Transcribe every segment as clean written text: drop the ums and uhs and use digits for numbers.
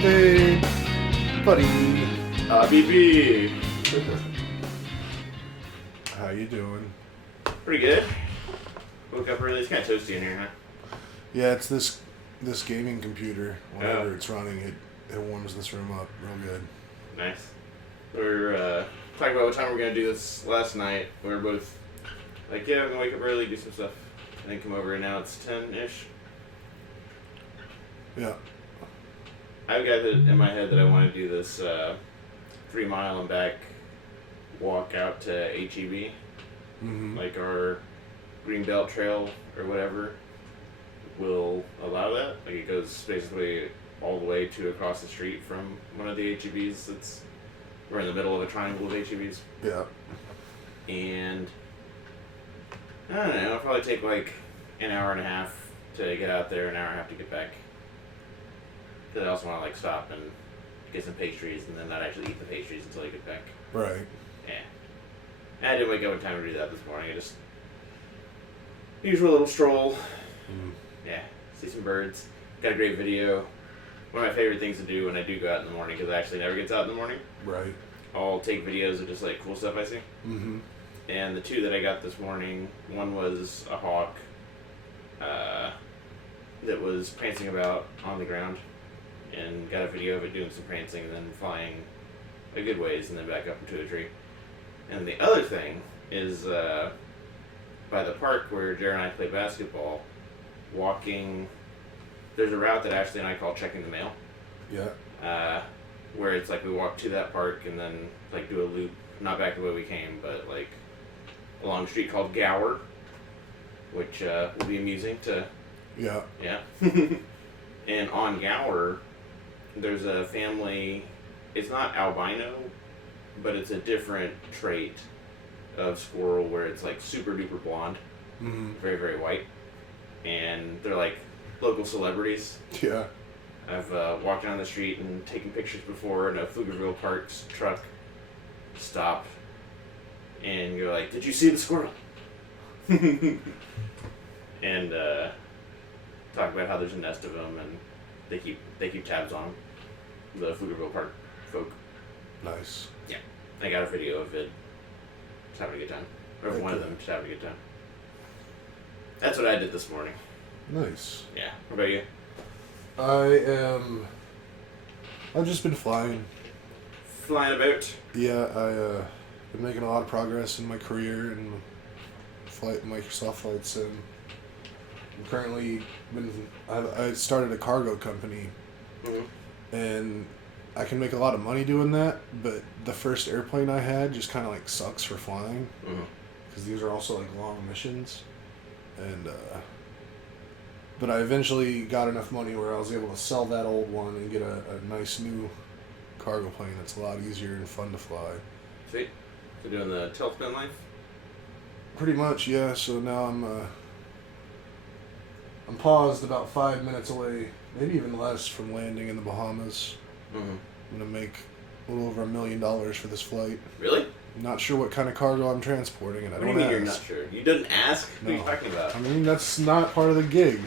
Hey, buddy. BB. How you doing? Pretty good. Woke up early. It's kind of toasty in here, huh? Yeah, it's this gaming computer. Whenever Oh. it's running, it warms this room up real good. Nice. We were talking about what time we were going to do this last night. We were both like, yeah, I'm going to wake up early, do some stuff, and then come over, and now it's 10-ish. Yeah. I've got it in my head that I want to do this 3 mile and back walk out to HEB, Mm-hmm. like our Greenbelt Trail or whatever will allow that. Like it goes basically all the way to across the street from one of the HEBs. We're in the middle of a triangle of HEBs, Yeah. and I don't know. It'll probably take like an hour and a half to get out there, an hour and a half to get back. Because I also want to like stop and get some pastries, and then not actually eat the pastries until I get back. Right. Yeah. I didn't wake up in time to do that this morning. I just usual little stroll. Mm. Yeah, see some birds. Got a great video. One of my favorite things to do when I do go out in the morning, because I actually never gets out in the morning. Right. I'll take videos of just like cool stuff I see. Mm-hmm. And the two that I got this morning, one was a hawk that was prancing about on the ground, and got a video of it doing some prancing and then flying a good ways and then back up into a tree. And the other thing is by the park where Jared and I play basketball, walking. There's a route that Ashley and I call checking the mail. Yeah. Where it's like we walk to that park and then like do a loop, not back the way we came, but like along a street called Gower, which will be amusing to. Yeah. Yeah. And on Gower, there's a family. It's not albino, but it's a different trait of squirrel where it's like super duper blonde, Mm-hmm. very very white, and they're like local celebrities. Yeah. I've walked down the street and taken pictures before, and a Pflugerville Parks truck stopped, and you're like, "Did you see the squirrel?" And talk about how there's a nest of them, and they keep tabs on them. The Pflugerville Park folk. Nice. Yeah, I got a video of it. Just having a good time. Or Heck one of yeah. them just having a good time. That's what I did this morning. Nice. Yeah. What about you? I've just been flying. Flying about. Yeah, been making a lot of progress in my career in Microsoft Flight Sim. I'm currently I started a cargo company, Mm-hmm. and I can make a lot of money doing that, but the first airplane I had just kind of like sucks for flying, Mm-hmm. because these are also like long missions, and but I eventually got enough money where I was able to sell that old one and get a nice new cargo plane that's a lot easier and fun to fly. Sweet. So doing the tailspin life? Pretty much, yeah. So now I'm paused about 5 minutes away, maybe even less, from landing in the Bahamas. Mm-hmm. I'm gonna make a little over $1 million for this flight. Really? I'm not sure what kind of cargo I'm transporting, and I What do don't you mean ask. you're not sure? You didn't ask? What are you No. talking about? I mean, that's not part of the gig.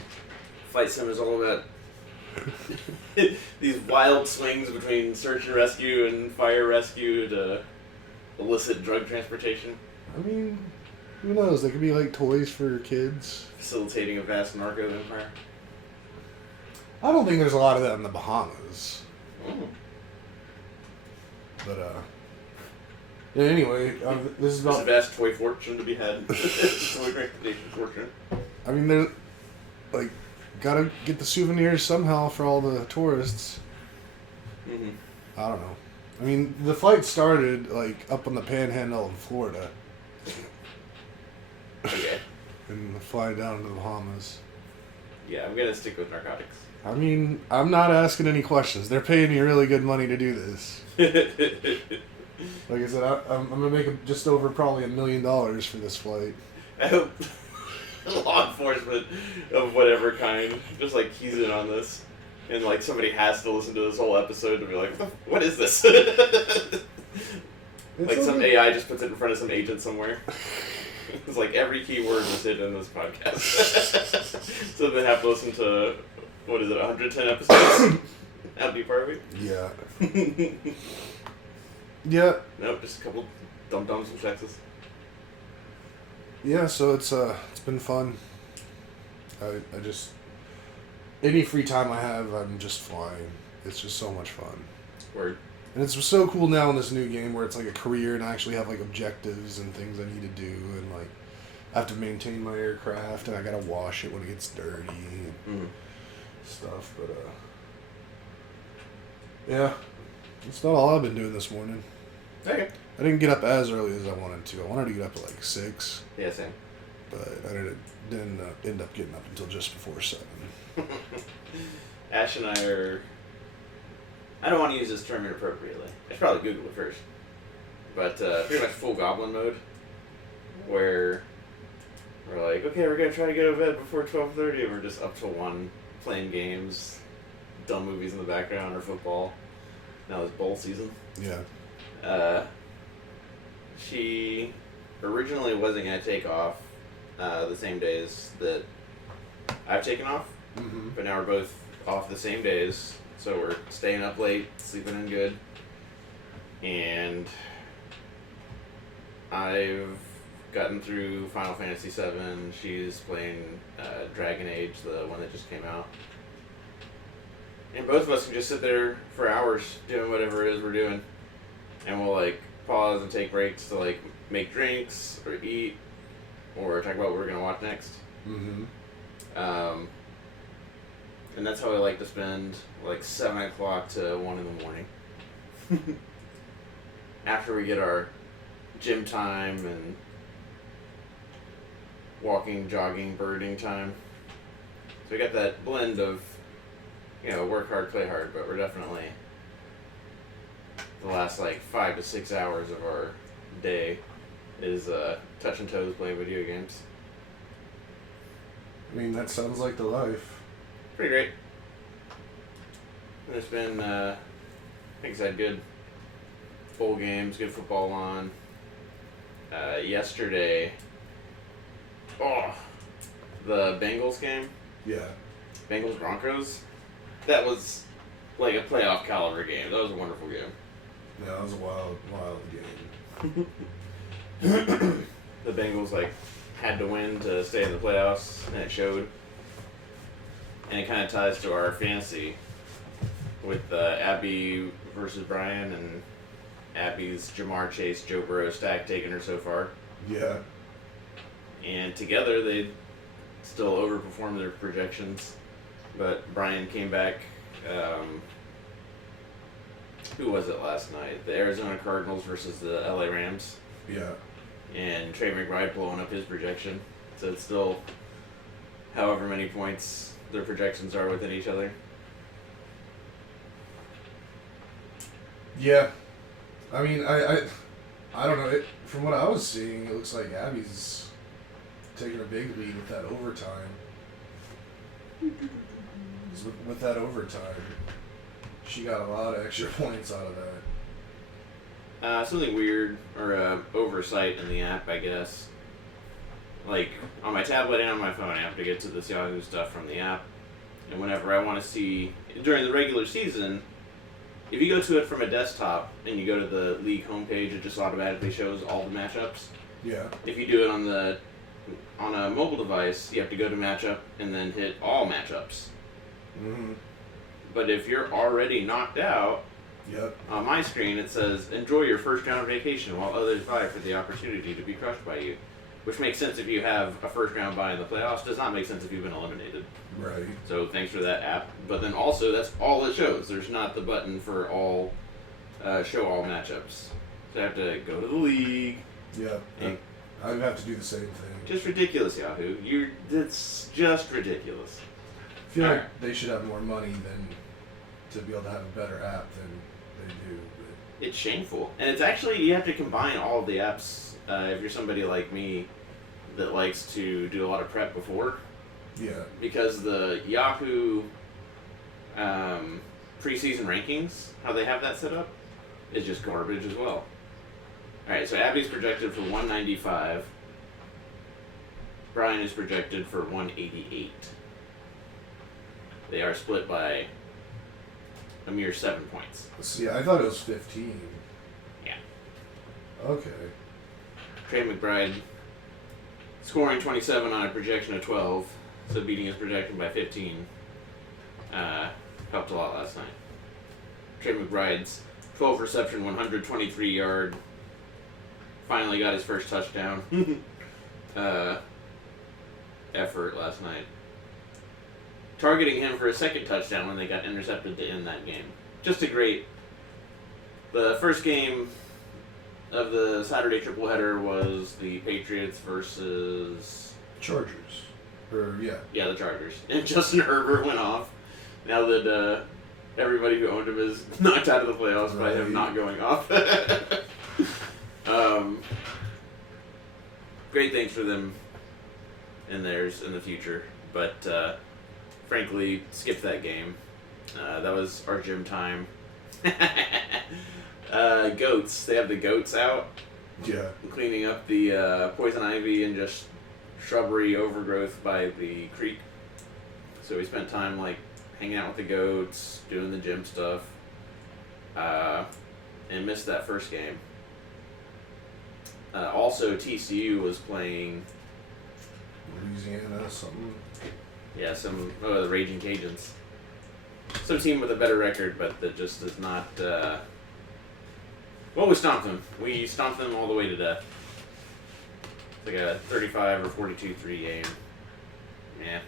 Flight sim is all about these wild swings between search and rescue and fire rescue to illicit drug transportation, I mean, who knows? They could be like toys for kids. facilitating a vast narco empire. I don't think there's a lot of that in the Bahamas. Mm. But, yeah, anyway, this is There's a about... vast toy fortune to be had. Toy transportation fortune. I mean, there's, like, gotta get the souvenirs somehow for all the tourists. Mm-hmm. I don't know. I mean, the flight started, like, up on the Panhandle in Florida, Okay. and flying down to the Bahamas. Yeah, I'm gonna stick with narcotics. I mean, I'm not asking any questions. They're paying me really good money to do this. Like I said, I'm gonna make just over probably $1 million for this flight. I hope law enforcement of whatever kind just like keys in on this, and like somebody has to listen to this whole episode to be like, what is this? Like some AI just puts it in front of some agent somewhere. It's like every keyword was hit in this podcast. So they have to listen to, what is it, 110 episodes? Audi Party? Yeah. Yeah. Nope, just a couple dum-dums from Texas. Yeah, so it's been fun. I just any free time I have, I'm just flying. It's just so much fun. Word. And it's so cool now in this new game where it's like a career and I actually have like objectives and things I need to do and like I have to maintain my aircraft and I gotta wash it when it gets dirty and stuff. But yeah, that's not all I've been doing this morning. Okay. I didn't get up as early as I wanted to. I wanted to get up at like 6, Yeah, same. but I didn't end up getting up until just before 7. Ash and I are... I don't want to use this term inappropriately. I should probably Google it first. But pretty much full goblin mode, where we're like, okay, we're going to try to go to bed before 12:30, and we're just up till 1 playing games, dumb movies in the background, or football. Now it's bowl season. Yeah. She originally wasn't going to take off the same days that I've taken off, Mm-hmm. but now we're both off the same days, so we're staying up late, sleeping in good, and I've gotten through Final Fantasy VII. She's playing Dragon Age, the one that just came out. And both of us can just sit there for hours doing whatever it is we're doing. And we'll like pause and take breaks to like make drinks or eat or talk about what we're going to watch next. Mm-hmm. And that's how I like to spend like 7 o'clock to 1 in the morning. After we get our gym time and walking, jogging, birding time. So we got that blend of, work hard, play hard, but we're definitely the last like 5 to 6 hours of our day is touching toes playing video games. I mean, that sounds like the life. Pretty great. There's been, like I said, good bowl games, good football on. Yesterday, the Bengals game, Yeah. Bengals Broncos, that was like a playoff caliber game. That was a wonderful game. Yeah, that was a wild game. The Bengals had to win to stay in the playoffs, and it showed. And it kind of ties to our fantasy with Abby versus Brian, and Abby's Jamar Chase, Joe Burrow stack taking her so far. Yeah. And together they still overperformed their projections. But Brian came back. Who was it last night? The Arizona Cardinals versus the LA Rams. Yeah. And Trey McBride blowing up his projection. So it's still however many points their projections are within each other. Yeah. I mean, I don't know. From what I was seeing, it looks like Abby's taking a big lead with that overtime. With that overtime, she got a lot of extra points out of that. Something weird, or oversight in the app, I guess. Like, on my tablet and on my phone, I have to get to this Yahoo stuff from the app. And whenever I want to see, during the regular season, if you go to it from a desktop and you go to the league homepage, it just automatically shows all the matchups. Yeah. If you do it on a mobile device, you have to go to matchup and then hit all matchups. Mm-hmm. But if you're already knocked out, Yep. on my screen it says, enjoy your first round vacation while others vie for the opportunity to be crushed by you. Which makes sense if you have a first round bye in the playoffs, does not make sense if you've been eliminated. Right. So thanks for that app. But then also, that's all it shows. There's not the button for all, show all matchups. So I have to go to the league. Yep. And I would have to do the same thing. just ridiculous, Yahoo. It's just ridiculous. I feel like they should have more money than to be able to have a better app than they do. But It's shameful. And it's actually, you have to combine all of the apps. If you're somebody like me that likes to do a lot of prep before, yeah. because the Yahoo preseason rankings, how they have that set up, is just garbage as well. Alright, so Abby's projected for 195. Brian is projected for 188. They are split by a mere 7 points. See, I thought it was 15. Yeah. Okay. Trey McBride scoring 27 on a projection of 12, so beating his projection by 15, helped a lot last night. Trey McBride's 12 reception, 123 yard, finally got his first touchdown effort last night. Targeting him for a second touchdown when they got intercepted to end that game. Just a great... The first game of the Saturday tripleheader was the Patriots versus... Chargers. Yeah, the Chargers. And Justin Herbert went off. Now that everybody who owned him is knocked out of the playoffs by him not going off. Great things for them and theirs in the future. But, frankly, skip that game. That was our gym time. Goats. They have the goats out. Yeah. Cleaning up the poison ivy and just shrubbery overgrowth by the creek. So we spent time hanging out with the goats, doing the gym stuff, and missed that first game. Also, TCU was playing Louisiana something. Yeah, the Raging Cajuns. Some team with a better record, but that just is not. Well, we stomped them. We stomped them all the way to death. It's like a 35 or 42-3 game. Yeah.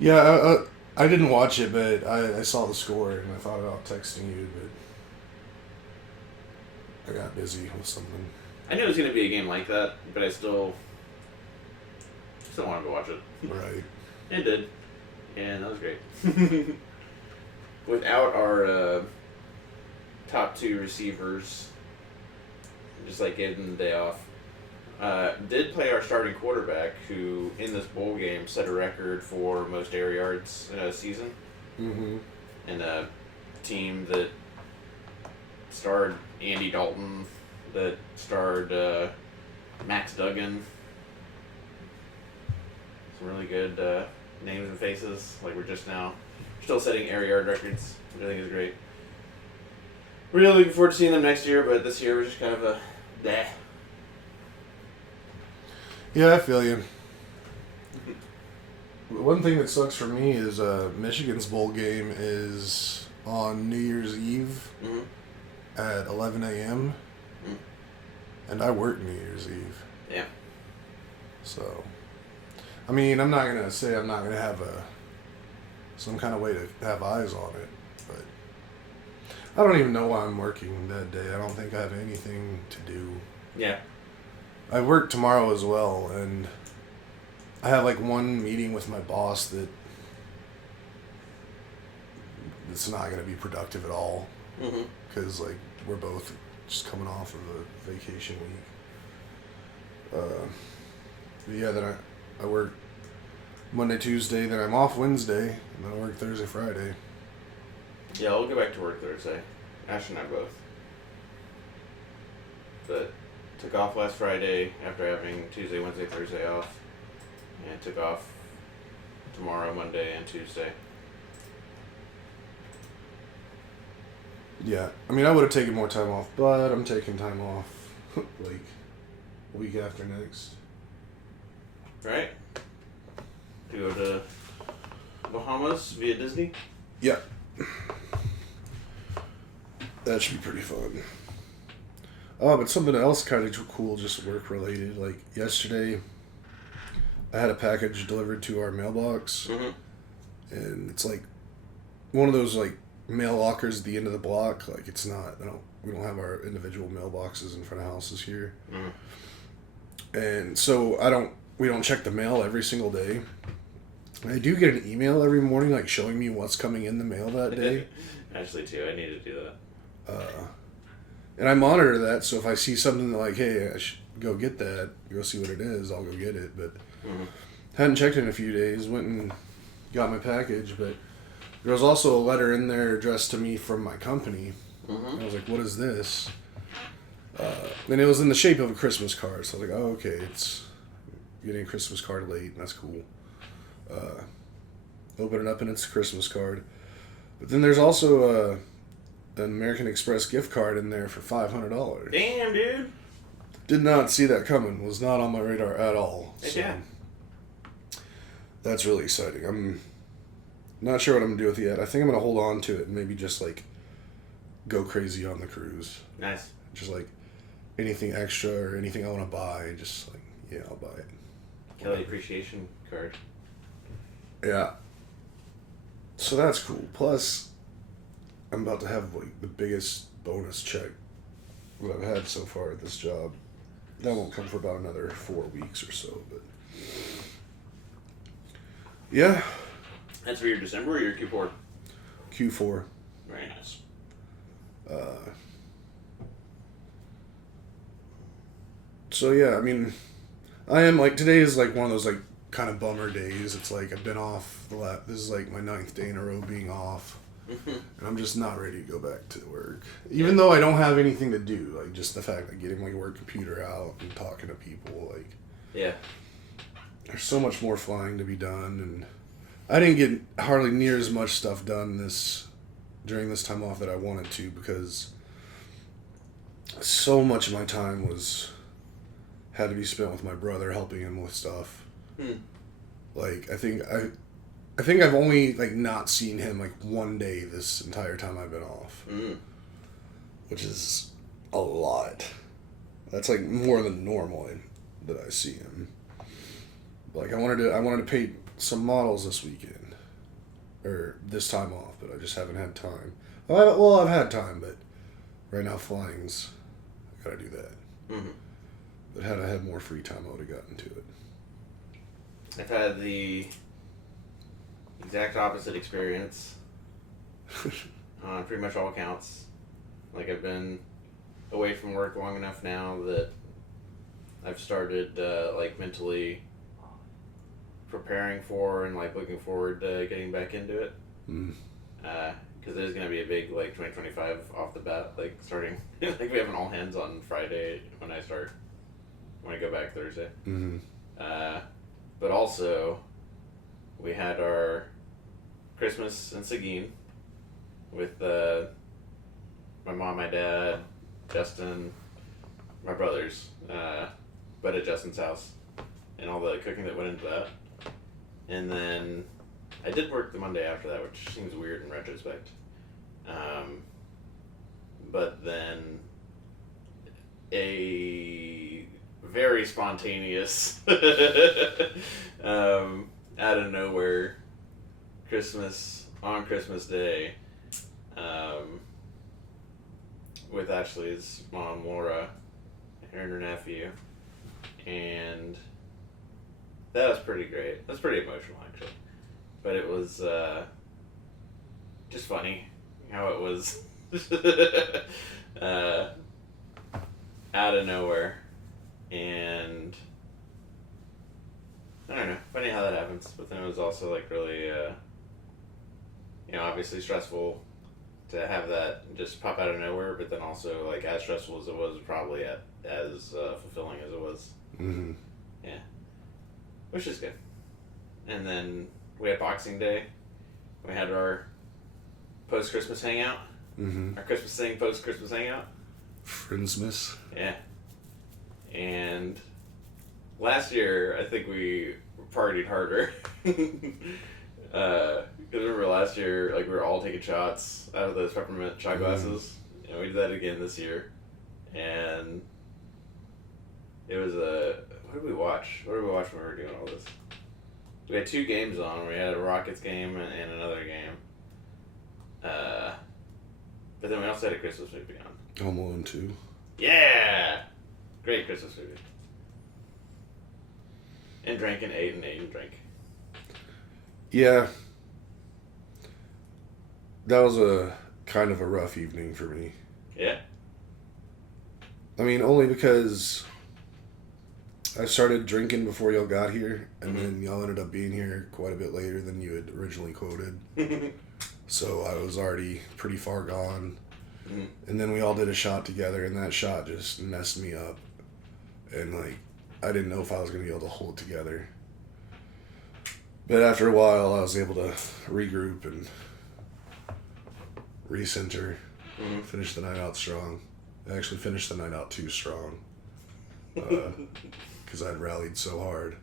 Yeah, I didn't watch it, but I saw the score and I thought about texting you, but I got busy with something. I knew it was going to be a game like that, but I still wanted to watch it. Right. It did. And that was great. Without our top two receivers, just gave them the day off, did play our starting quarterback, who in this bowl game set a record for most air yards in a season. Mm-hmm. And a team that starred Andy Dalton, that starred Max Duggan. Some really good names and faces. We're just now still setting air yard records, which I think is great. Really looking forward to seeing them next year, but this year was just kind of a bleh. Yeah, I feel you. One thing that sucks for me is Michigan's bowl game is on New Year's Eve at 11 a.m. And I work New Year's Eve. Yeah. So, I mean, I'm not going to say I'm not going to have some kind of way to have eyes on it, but I don't even know why I'm working that day. I don't think I have anything to do. Yeah. I work tomorrow as well, and I have one meeting with my boss that it's not going to be productive at all, because we're both just coming off of a vacation week. But yeah, then I work Monday, Tuesday, then I'm off Wednesday, and then I work Thursday, Friday. Yeah, I'll go back to work Thursday. Ash and I both. But took off last Friday after having Tuesday, Wednesday, Thursday off. And took off tomorrow, Monday, and Tuesday. Yeah, I mean, I would have taken more time off, but I'm taking time off, a week after next. Right? To go to Bahamas via Disney? Yeah. That should be pretty fun. Oh, but something else kind of cool, just work related. Yesterday, I had a package delivered to our mailbox, and it's one of those mail lockers at the end of the block. It's not. We don't have our individual mailboxes in front of houses here, and so we don't check the mail every single day. I do get an email every morning, showing me what's coming in the mail that day. Actually, too, I need to do that. And I monitor that, so if I see something hey, I should go get that, go see what it is, I'll go get it. But hadn't checked in a few days, went and got my package, but there was also a letter in there addressed to me from my company. And I was like, what is this? And it was in the shape of a Christmas card, so I was like, oh, okay, it's getting a Christmas card late, and that's cool. Open it up, and it's a Christmas card. But then there's also an American Express gift card in there for $500. Damn, dude. Did not see that coming. Was not on my radar at all. Heck So yeah. that's really exciting. I'm not sure what I'm gonna do with it yet. I think I'm gonna hold on to it and maybe just like go crazy on the cruise. Nice. Just like anything extra or anything I want to buy, just like yeah, I'll buy it. Kelly appreciation card. Yeah. So that's cool. Plus, I'm about to have like the biggest bonus check that I've had so far at this job. That won't come for about another 4 weeks or so, but yeah, That's for your December or your Q4? Q4. Very nice. So yeah, I mean, I am like today is like one of those like kind of bummer days. It's like I've been off this is like my 9th day in a row being off, and I'm just not ready to go back to work. Even though I don't have anything to do, like just the fact that getting my work computer out and talking to people, like Yeah. there's so much more flying to be done, and I didn't get hardly near as much stuff done during this time off that I wanted to because so much of my time had to be spent with my brother helping him with stuff. Like I think I've only like not seen him like one day this entire time I've been off, which is a lot. That's like more than normal that I see him. Like I wanted to paint some models this weekend, or this time off, but I just haven't had time. Well, I've had time, but right now flying's I gotta do that. But had I had more free time, I would have gotten to it. I've had the exact opposite experience on pretty much all counts. Like I've been away from work long enough now that I've started like mentally preparing for and like looking forward to getting back into it. Because there's gonna be a big like 2025 off the bat, like starting like we have an all hands on Friday when I go back Thursday. But also we had our Christmas in Seguin with my mom, my dad, Justin, my brothers, but at Justin's house, and all the cooking that went into that. And then I did work the Monday after that, which seems weird in retrospect. But then a very spontaneous, out of nowhere, on Christmas Day, with Ashley's mom, Laura, and her nephew, and that was pretty great. That's pretty emotional, actually. But it was just funny how it was out of nowhere. And I don't know, funny how that happens. But then it was also like really, obviously stressful to have that just pop out of nowhere. But then also like as stressful as it was, probably as fulfilling as it was. Yeah, which is good. And then we had Boxing Day. We had our post-Christmas hangout. Our Christmas thing, post-Christmas hangout. Friendsmas. Yeah. And last year, I think we partied harder. Because remember last year, like we were all taking shots out of those peppermint shot glasses. And we did that again this year. And it was what did we watch? What did we watch when we were doing all this? We had 2 games on. We had a Rockets game and another game. But then we also had a Christmas movie on. Home Alone 2. Yeah! Great Christmas movie. And drank and ate and drank. Yeah. That was a kind of a rough evening for me. Yeah? I mean, only because I started drinking before y'all got here, and then y'all ended up being here quite a bit later than you had originally quoted. So I was already pretty far gone. And then we all did a shot together, and that shot just messed me up. And, like, I didn't know if I was going to be able to hold it together. But after a while, I was able to regroup and recenter. Finished the night out strong. I actually finished the night out too strong. Because I'd rallied so hard.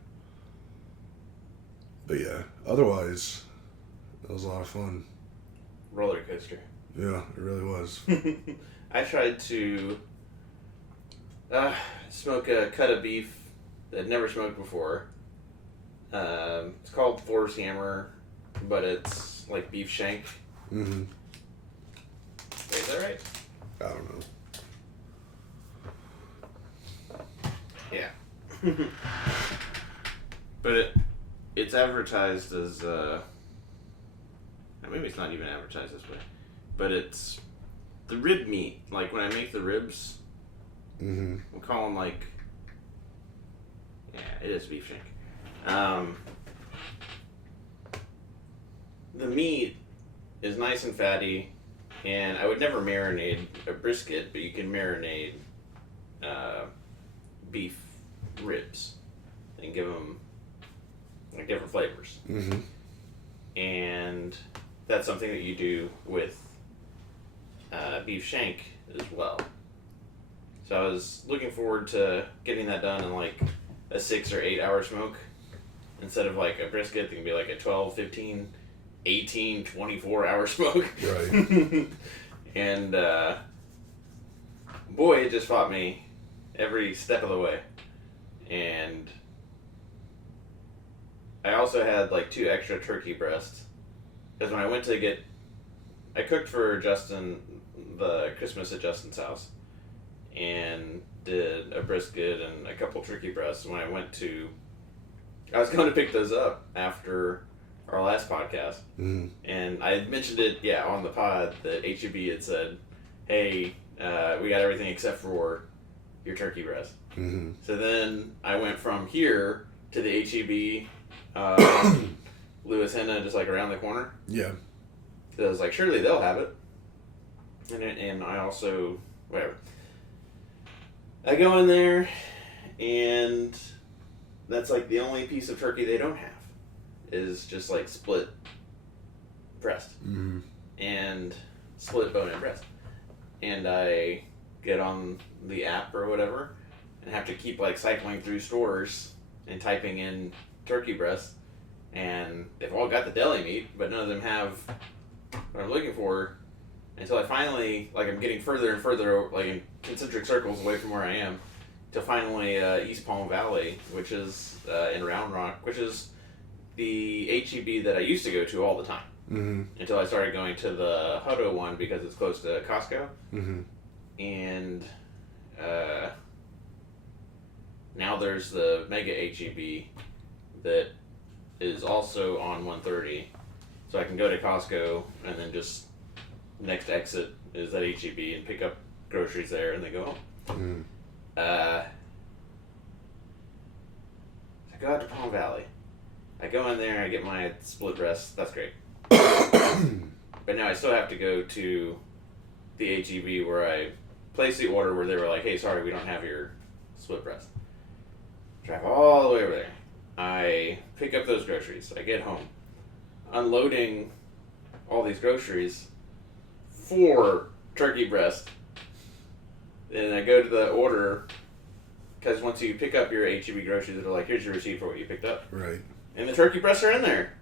But yeah, otherwise, it was a lot of fun. Roller coaster. Yeah, it really was. I tried to smoke a cut of beef that I'd never smoked before. It's called Force Hammer, but it's like beef shank. Mm-hmm. Wait, is that right? I don't know. Yeah. But it's advertised as maybe it's not even advertised this way, but it's the rib meat. Like when I make the ribs, Mm-hmm. we call them like, yeah, it is beef shank. The meat is nice and fatty, and I would never marinate a brisket, but you can marinate beef ribs and give them like different flavors. Mm-hmm. And that's something that you do with beef shank as well. So I was looking forward to getting that done in like a 6 or 8 hour smoke instead of like a brisket that can be like a 12, 15, 18, 24 hour smoke. Right. And boy, it just fought me every step of the way. And I also had like 2 extra turkey breasts because when I went to I cooked for Justin the Christmas at Justin's house and did a brisket and a couple turkey breasts. When I was going to pick those up after our last podcast, Mm-hmm. and I had mentioned it, on the pod that HEB had said, "Hey, we got everything except for your turkey breast." Mm-hmm. So then I went from here to the HEB, Lewis Henna, just like around the corner. Yeah. So I was like, surely they'll have it. And I also, whatever. I go in there, and that's like the only piece of turkey they don't have is just like split breast Mm-hmm. and split bone and breast. And I get on the app or whatever and have to keep like cycling through stores and typing in turkey breast, and they've all got the deli meat, but none of them have what I'm looking for, until I finally, like, I'm getting further and further, like in concentric circles away from where I am, to finally East Palm Valley, which is in Round Rock, which is the HEB that I used to go to all the time. Mm-hmm. Until I started going to the Hutto one because it's close to Costco. Mm-hmm. And now there's the Mega HEB that is also on 130. So I can go to Costco and then just next exit is that HEB and pick up groceries there and then go home. Mm-hmm. I go out to Palm Valley. I go in there, I get my split breast. That's great. But now I still have to go to the HEB where I placed the order where they were like, hey, sorry, we don't have your split breast. Drive all the way over there. I pick up those groceries. I get home. Unloading all these groceries, 4 turkey breast. And I go to the order, because once you pick up your HEB groceries, they're like, here's your receipt for what you picked up. Right. And the turkey breasts are in there.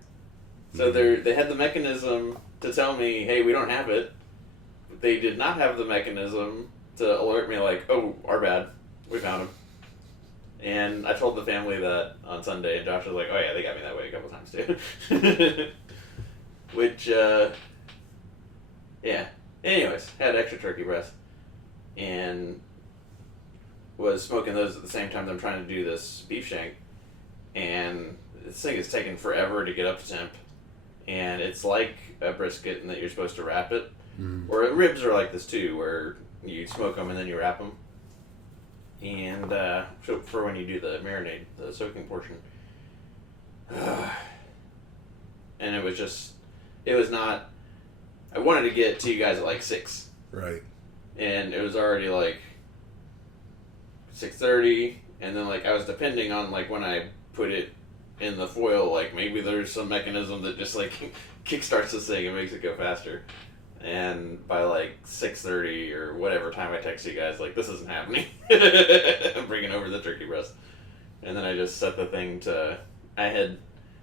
So they had the mechanism to tell me, hey, we don't have it. But they did not have the mechanism to alert me like, oh, our bad. We found them. And I told the family that on Sunday, and Josh was like, oh yeah, they got me that way a couple times too. Which, yeah. Anyways, had extra turkey breast. And was smoking those at the same time that I'm trying to do this beef shank. And this thing is taking forever to get up to temp. And it's like a brisket in that you're supposed to wrap it. Mm-hmm. Or ribs are like this too, where you smoke them and then you wrap them. And so for when you do the marinade, the soaking portion. And it was not, I wanted to get to you guys at like 6. Right. And it was already like 6:30, and then like I was depending on like when I put it in the foil, like maybe there's some mechanism that just like kickstarts this thing and makes it go faster. And by like 6:30 or whatever time I text you guys, like, this isn't happening. I'm bringing over the turkey breast. And then I just set the thing to. I had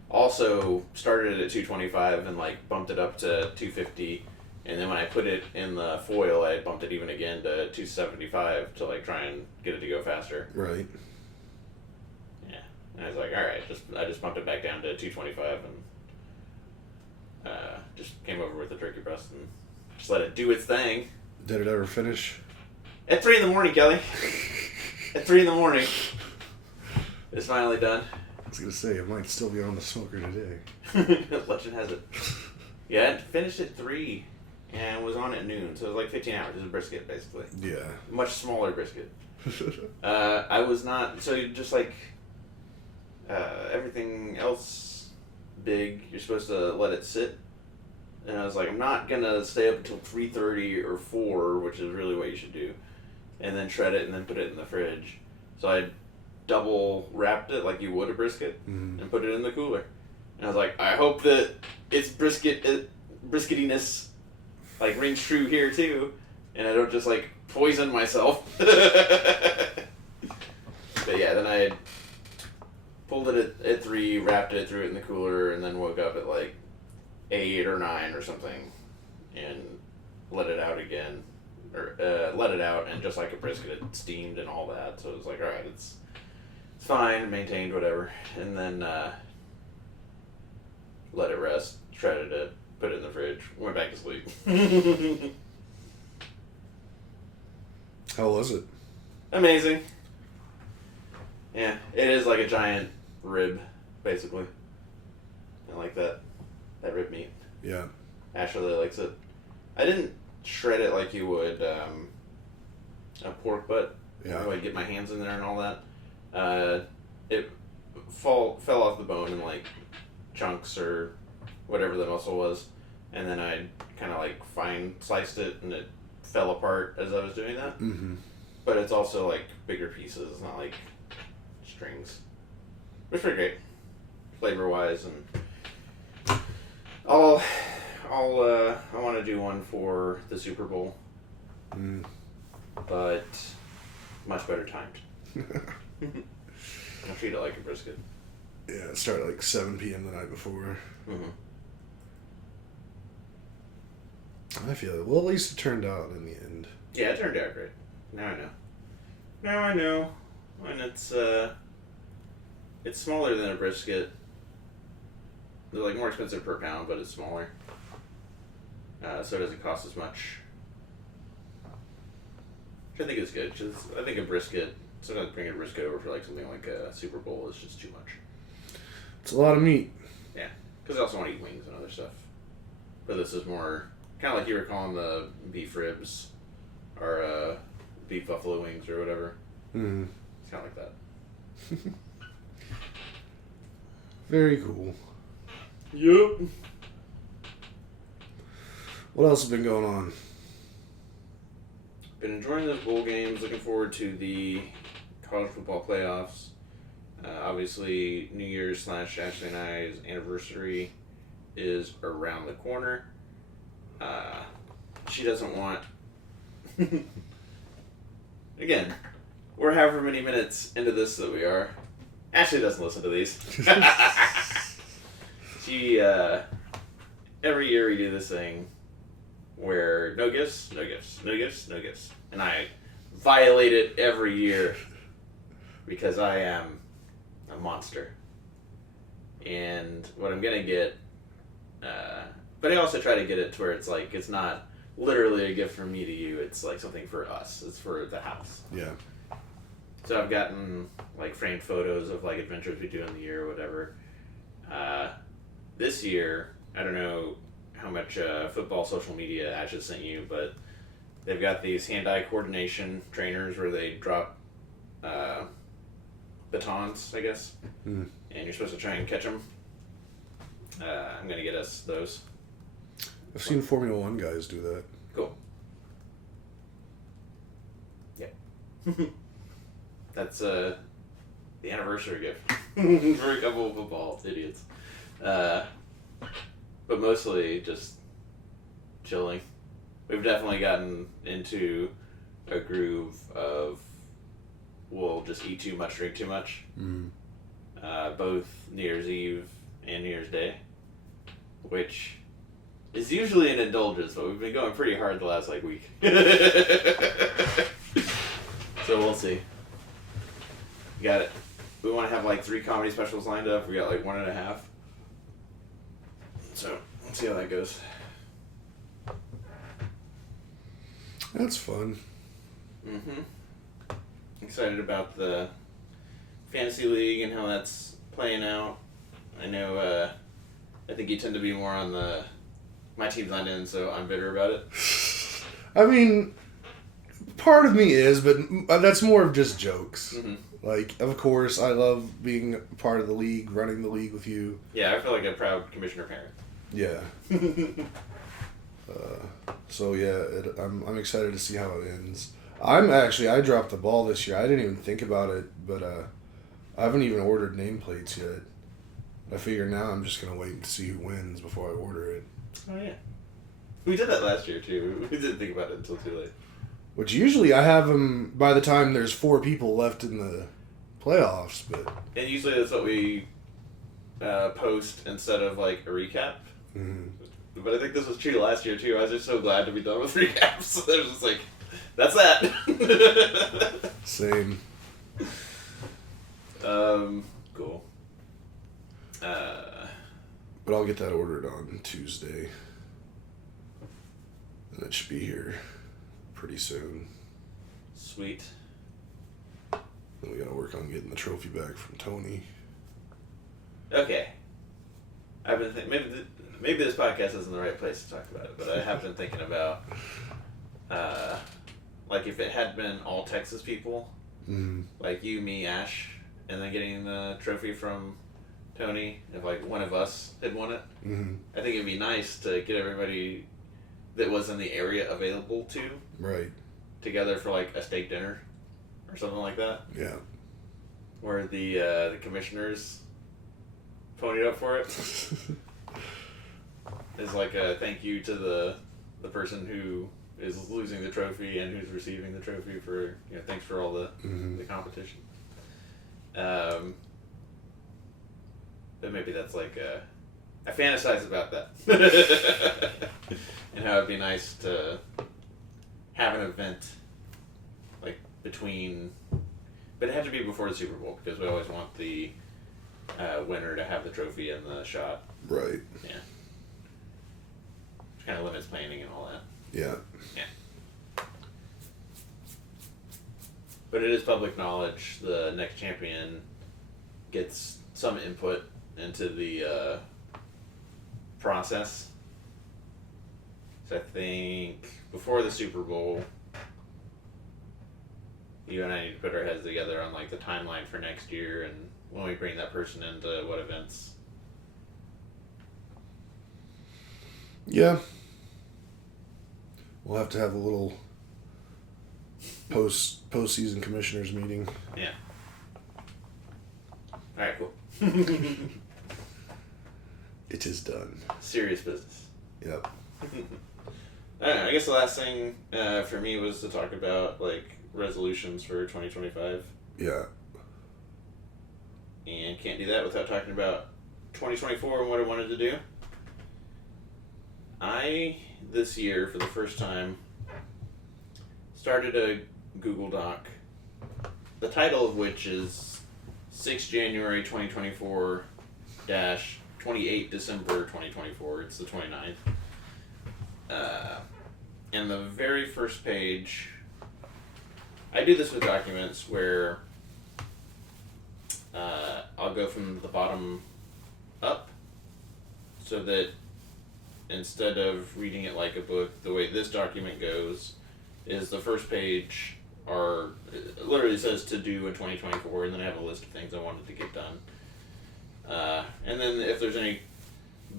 also started it at 225 and like bumped it up to 250. And then when I put it in the foil, I bumped it even again to 275 to like try and get it to go faster. Right. Yeah. And I was like, all right, I just bumped it back down to 225 and just came over with the turkey breast and just let it do its thing. Did it ever finish? At 3 in the morning, Kelly. At 3 in the morning. It's finally done. I was gonna say it might still be on the smoker today. Legend has it. Yeah, it finished at 3 and was on at noon, so it was like 15 hours. It was a brisket, basically. Yeah. Much smaller brisket. I was not, so you just like everything else big, you're supposed to let it sit. And I was like, I'm not gonna stay up until 3:30 or 4, which is really what you should do, and then shred it and then put it in the fridge. So I double wrapped it like you would a brisket and put it in the cooler. And I was like, I hope that its brisketiness like rings true here too, and I don't just like poison myself. But yeah, then I pulled it at 3, wrapped it, threw it in the cooler, and then woke up at like 8 or 9 or something, and let it out again, or let it out, and just like a brisket, it steamed and all that. So it was like, all right, it's fine, maintained, whatever, and then let it rest, shredded it, put it in the fridge, went back to sleep. How was it? Amazing. Yeah, it is like a giant rib, basically. I like that rib meat. Yeah. Ash really likes it. I didn't shred it like you would a pork butt. Yeah. I'd get my hands in there and all that. It fell off the bone in like chunks or whatever the muscle was, and then I kind of like fine sliced it, and it fell apart as I was doing that. Mm-hmm. But it's also like bigger pieces. It's not like strings. It's pretty great, flavor wise, and I want to do one for the Super Bowl, but much better timed. I'll treat it like a brisket. Yeah, it started at like 7 p.m. the night before. Mm-hmm. I feel it. Well, at least it turned out in the end. Yeah, it turned out great. Now I know. And it's smaller than a brisket. They're like more expensive per pound, but it's smaller. So it doesn't cost as much. Which I think is good, because I think a brisket, sometimes bringing a brisket over for like something like a Super Bowl is just too much. It's a lot of meat. Yeah, because I also want to eat wings and other stuff. But this is more, kind of like you were calling the beef ribs, or beef buffalo wings or whatever. Mm-hmm. It's kind of like that. Very cool. Yep. What else has been going on? Been enjoying those bowl games. Looking forward to the college football playoffs. Obviously, New Year's / Ashley and I's anniversary is around the corner. She doesn't want... Again, we're however many minutes into this that we are. Ashley doesn't listen to these. She, every year we do this thing where no gifts, no gifts, no gifts, no gifts. And I violate it every year because I am a monster. And what I'm going to get, but I also try to get it to where it's like, it's not literally a gift from me to you, it's like something for us. It's for the house. Yeah. So I've gotten like framed photos of like adventures we do in the year or whatever. This year, I don't know how much football social media Ash has sent you, but they've got these hand-eye coordination trainers where they drop batons, I guess, and you're supposed to try and catch them. I'm going to get us those. I've seen Formula One guys do that. Cool. Yeah. That's the anniversary gift for a couple of football idiots. But mostly just chilling. we've definitely gotten into a groove of we'll just eat too much, drink too much. Mm. Both New Year's Eve and New Year's Day, which is usually an indulgence, but we've been going pretty hard the last week. So we'll see. Got it. We want to have 3 comedy specials lined up. We got 1.5. So let's see how that goes. That's fun. Mm-hmm. Excited about the fantasy league and how that's playing out. I know. I think you tend to be more on the. My team's not in, so I'm bitter about it. I mean, part of me is, but that's more of just jokes. Mm-hmm. Of course, I love being part of the league, running the league with you. Yeah, I feel like a proud commissioner parent. Yeah. So yeah, I'm excited to see how it ends. I dropped the ball this year. I didn't even think about it, but I haven't even ordered nameplates yet. I figure now I'm just gonna wait to see who wins before I order it. Oh yeah, we did that last year too. We didn't think about it until too late. Which usually I have them by the time there's 4 people left in the playoffs, but. And usually that's what we post instead of a recap. Mm-hmm. But I think this was true last year too. I was just so glad to be done with recaps. So there's just that's that. Same. Cool. But I'll get that ordered on Tuesday. And it should be here pretty soon. Sweet. Then we gotta work on getting the trophy back from Tony. Okay. I've been maybe this podcast isn't the right place to talk about it, but I have been thinking about if it had been all Texas people, like you, me, Ash, and then getting the trophy from Tony, if one of us had won it, I think it'd be nice to get everybody that was in the area available to together for a steak dinner or something like that. Yeah. Where the commissioners ponied up for it. Is a thank you to the person who is losing the trophy and who's receiving the trophy for thanks for all the competition. But maybe that's I fantasize about that and how it'd be nice to have an event between, but it had to be before the Super Bowl because we always want the winner to have the trophy and the shot. Right. Yeah. Which kind of limits planning and all that. Yeah. Yeah. But it is public knowledge the next champion gets some input into the process. So I think before the Super Bowl, you and I need to put our heads together on the timeline for next year and when we bring that person into what events. Yeah. We'll have to have a little postseason commissioners meeting. Yeah. All right, cool. It is done. Serious business. Yep. I guess the last thing for me was to talk about resolutions for 2025. Yeah. And can't do that without talking about 2024 and what I wanted to do. I, this year, for the first time, started a Google Doc, the title of which is 6 January 2024 - 28 December 2024. It's the 29th. And the very first page, I do this with documents where I'll go from the bottom up so that instead of reading it like a book, the way this document goes is the first page it literally says to do in 2024, and then I have a list of things I wanted to get done. And then if there's any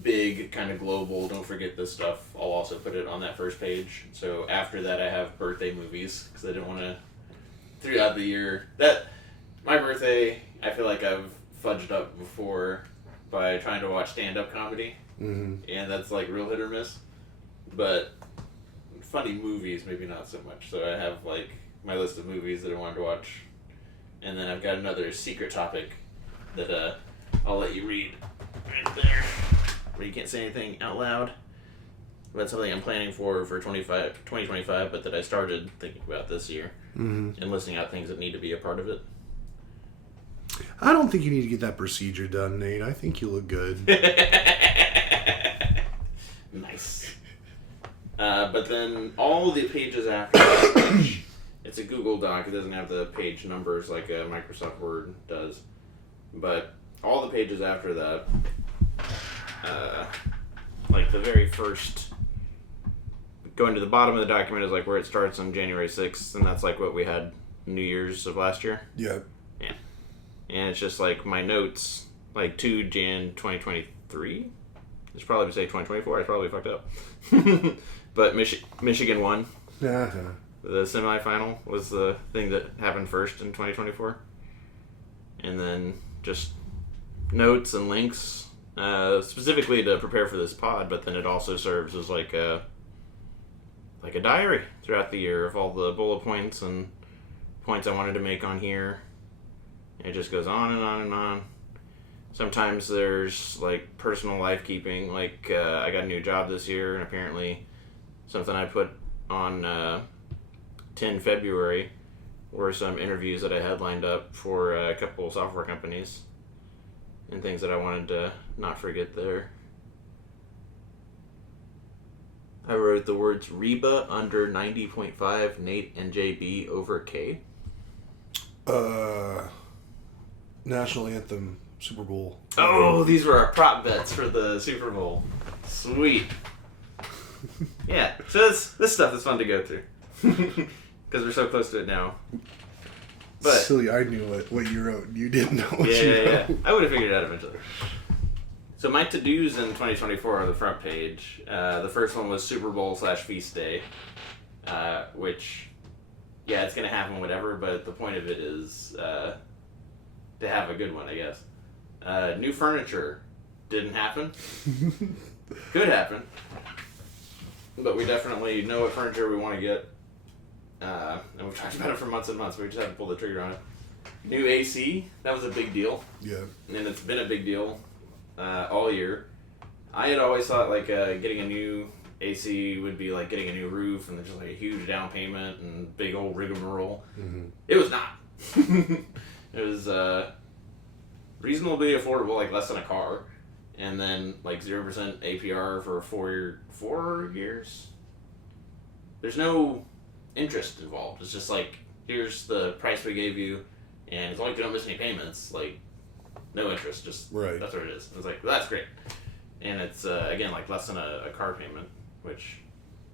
big kind of global, don't forget this stuff, I'll also put it on that first page. So after that I have birthday movies, because I didn't want to, throughout the year, my birthday, I feel like I've fudged up before by trying to watch stand-up comedy. Mm-hmm. And that's real hit or miss. But funny movies, maybe not so much. So I have like my list of movies that I wanted to watch, and then I've got another secret topic that I'll let you read right there, where you can't say anything out loud. But something I'm planning for 2025, but that I started thinking about this year, and listing out things that need to be a part of it. I don't think you need to get that procedure done, Nate. I think you look good. Nice. But then all the pages after that, which it's a Google Doc. It doesn't have the page numbers like a Microsoft Word does. But all the pages after that, like the very first, going to the bottom of the document is like where it starts on January 6th, and that's like what we had New Year's of last year. Yeah. Yeah. And it's just like my notes, like 2 Jan 2023. It's probably say 2024. I probably fucked up. But Michigan won. Uh-huh. The semifinal was the thing that happened first in 2024. And then just notes and links, specifically to prepare for this pod, but then it also serves as like a diary throughout the year of all the bullet points and points I wanted to make on here. It just goes on and on and on. Sometimes there's like personal life keeping, like I got a new job this year, and apparently something I put on 10 February were some interviews that I had lined up for a couple of software companies and things that I wanted to not forget there. I wrote the words Reba under 90.5, Nate and JB over K. National Anthem, Super Bowl. Oh, these were our prop bets for the Super Bowl. Sweet. Yeah, so this stuff is fun to go through. Because we're so close to it now. But Silly, I knew what you wrote. You didn't know what you wrote. Yeah. I would have figured it out eventually. So my to-dos in 2024 are the front page. The first one was Super Bowl / Feast Day, which, yeah, it's going to happen whatever, but the point of it is to have a good one, I guess. New furniture didn't happen. Could happen. But we definitely know what furniture we want to get. And we've talked about it for months and months, but we just haven't pulled the trigger on it. New AC, that was a big deal. Yeah. And it's been a big deal all year. I had always thought like getting a new AC would be like getting a new roof and just like a huge down payment and big old rigmarole. Mm-hmm. It was not. It was reasonably affordable, like less than a car. And then like 0% APR for 4 years. There's no interest involved. It's just like, here's the price we gave you, and as long as you don't miss any payments, like, no interest, just right. That's what it is. It's like, well, that's great. And it's, again, like less than a car payment, which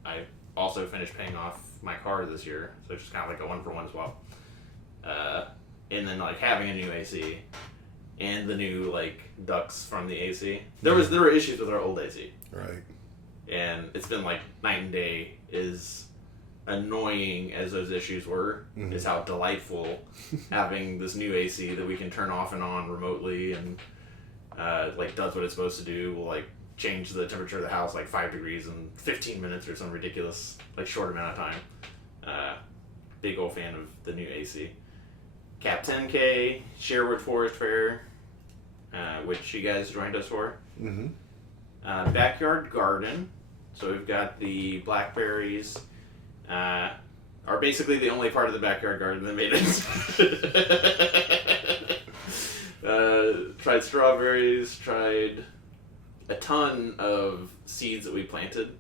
I also finished paying off my car this year, so it's just kind of like a one-for-one swap. And then, like, having a new AC and the new, like, ducts from the AC. There were issues with our old AC. Right. And it's been, like, night and day. Is annoying as those issues were, is how delightful having this new AC that we can turn off and on remotely and like does what it's supposed to do. Will like change the temperature of the house like 5 degrees in 15 minutes or some ridiculous like short amount of time. Big old fan of the new AC. Cap 10K, Sherwood Forest Fair, which you guys joined us for. Mm-hmm. Backyard garden. So we've got the blackberries. Are basically the only part of the backyard garden that made it. Tried strawberries, tried a ton of seeds that we planted.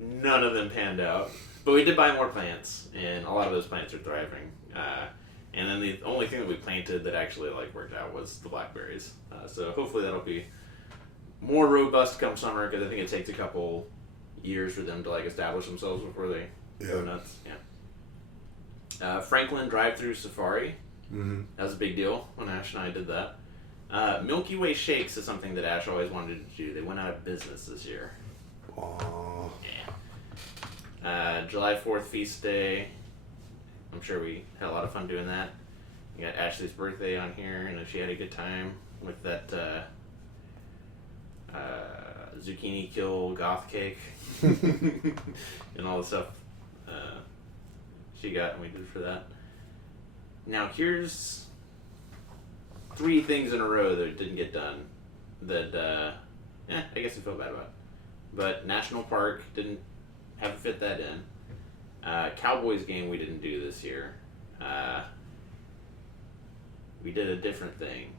None of them panned out. But we did buy more plants, and a lot of those plants are thriving. And then the only thing that we planted that actually like worked out was the blackberries. So hopefully that'll be more robust come summer, because I think it takes a couple years for them to like establish themselves before they go nuts. Yeah. Franklin drive-through safari. Mm-hmm. That was a big deal when Ash and I did that. Milky Way shakes is something that Ash always wanted to do. They went out of business this year. Aww. Yeah. July 4th feast day. I'm sure we had a lot of fun doing that. We got Ashley's birthday on here, and she had a good time with that zucchini kill goth cake and all the stuff she got and we did for that. Now here's 3 things in a row that didn't get done that I guess I feel bad about. But National Park haven't fit that in. Cowboys game we didn't do this year. We did a different thing.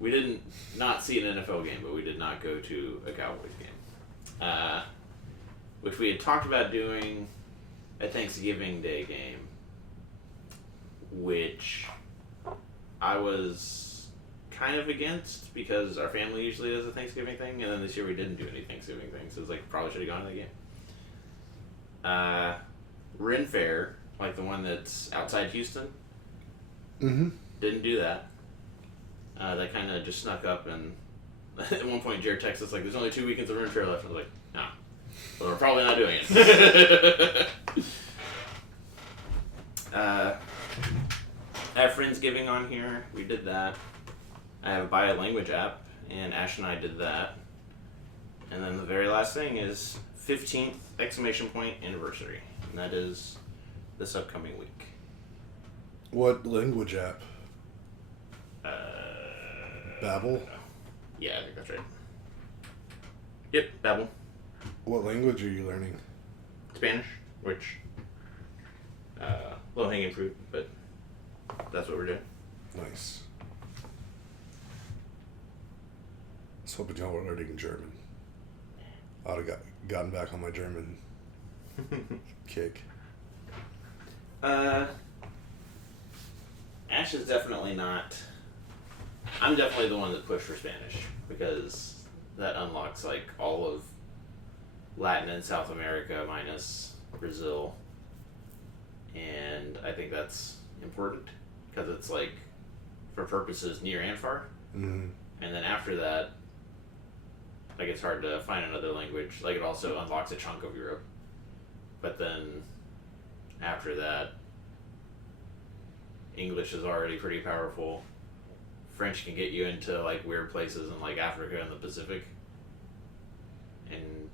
We didn't not see an NFL game, but we did not go to a Cowboys game. Which we had talked about doing a Thanksgiving Day game, which I was kind of against because our family usually does a Thanksgiving thing, and then this year we didn't do any Thanksgiving things, so it was like probably should have gone to the game. Ren Fair, like the one that's outside Houston, didn't do that. That kind of just snuck up, and at one point Jared texted us like, "There's only 2 weekends of Ren Fair left." I was like, "Nah, well, we're probably not doing it." I have Friendsgiving on here. We did that. I have a Buy a Language app, and Ash and I did that. And then the very last thing is 15th exclamation point anniversary, and that is this upcoming week. What language app? Babbel? Yeah, I think that's right. Yep, Babbel. What language are you learning? Spanish, which low hanging fruit, but that's what we're doing. Nice. I was hoping y'all were learning German. I would have gotten back on my German kick. Ash is definitely not. I'm definitely the one that pushed for Spanish because that unlocks like all of Latin and South America minus Brazil, and I think that's important because it's like for purposes near and far. Mm-hmm. And then after that, like it's hard to find another language. Like it also unlocks a chunk of Europe, but then after that, English is already pretty powerful. French can get you into like weird places in like Africa and the Pacific. And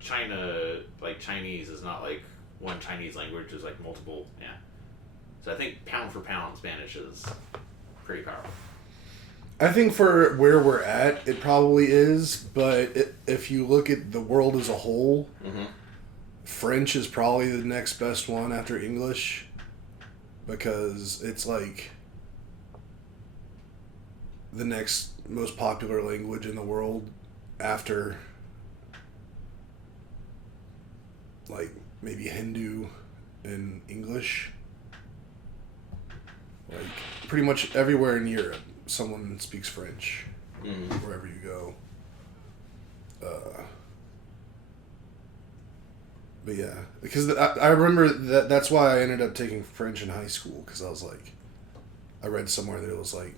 China, like Chinese is not like one Chinese language, there's like multiple, yeah. So I think pound for pound Spanish is pretty powerful. I think for where we're at, it probably is, but if you look at the world as a whole, French is probably the next best one after English, because it's like the next most popular language in the world after like maybe Hindu and English. Like pretty much everywhere in Europe someone speaks French wherever you go. But yeah, because I remember that's why I ended up taking French in high school, because I was like, I read somewhere that it was like